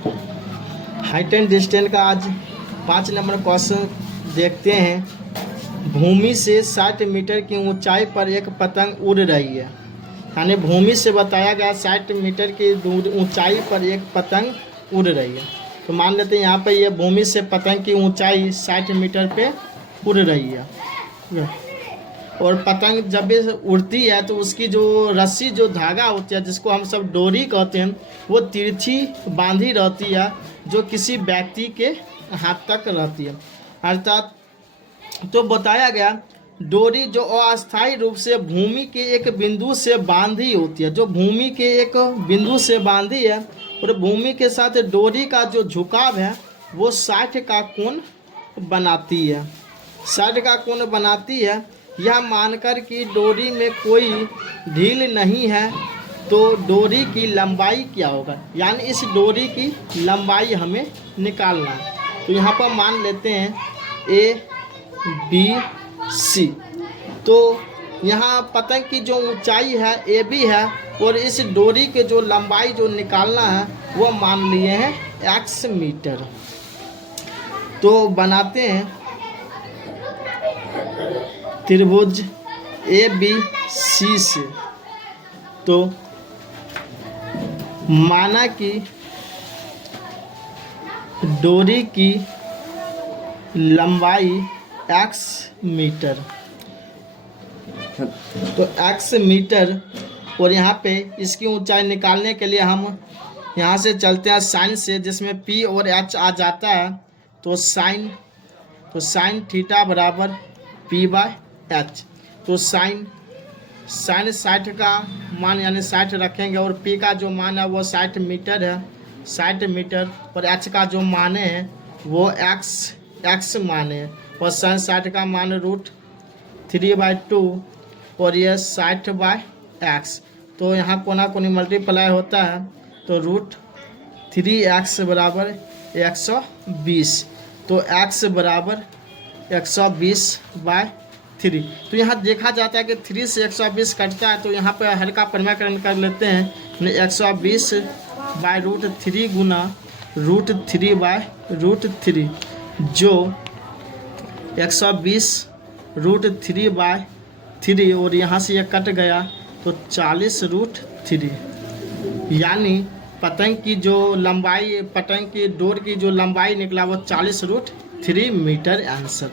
Height and distance का आज 5 number question देखते हैं। भूमि से 60 मीटर की ऊंचाई पर एक पतंग उड़ रही है। यानी भूमि से बताया गया 60 मीटर की ऊंचाई पर एक पतंग उड़ रही है। तो मान लेते हैं यहाँ पर ये भूमि से पतंग की ऊंचाई 60 मीटर पे उड़ रही है। और पतंग जब भी उड़ती है तो उसकी जो रस्सी जो धागा होती है, जिसको हम सब डोरी कहते हैं, वो तिरछी बांधी रहती है, जो किसी व्यक्ति के हाथ तक रहती है। अर्थात तो बताया गया डोरी जो अस्थायी रूप से भूमि के एक बिंदु से बांधी होती है, जो भूमि के एक बिंदु से बांधी है, और भूमि के साथ डोरी का जो झुकाव है वो 60 का कोण बनाती है। 60 का कोण बनाती है। यह मानकर कि डोरी में कोई ढील नहीं है, तो डोरी की लंबाई क्या होगा, यानी इस डोरी की लंबाई हमें निकालना है। तो यहाँ पर मान लेते हैं ABC। तो यहाँ पतंग की जो ऊंचाई है AB है, और इस डोरी के जो लंबाई जो निकालना है वो मान लिए हैं X मीटर। तो बनाते हैं त्रिभुज ABC से। तो माना कि डोरी की लंबाई X मीटर, तो X मीटर, और यहाँ पे इसकी ऊंचाई निकालने के लिए हम यहाँ से चलते हैं साइन से, जिसमें P और H आ जाता है। तो साइन थीटा बराबर P/H। तो साइन 60 का मान यानी 60 रखेंगे, और P का जो मान है वो 60 मीटर है, 60 मीटर, और H का जो मान है वो X मान है, और साइन 60 का मान √3/2, और ये 60/X। तो यहाँ कोना कोनी मल्टीप्लाई होता है, तो √3x बराबर 120। तो x बराबर 120/3। तो यहाँ देखा जाता है कि 3 से 120 कटता है, तो यहाँ पर हल्का परिमाकरण कर लेते हैं। 120/√3 गुना √3/√3, जो 120√3/3, और यहाँ से ये कट गया तो 40√3। यानी पतंग की जो लंबाई, पतंग की डोर की जो लंबाई निकला वो 40√3 मीटर आंसर।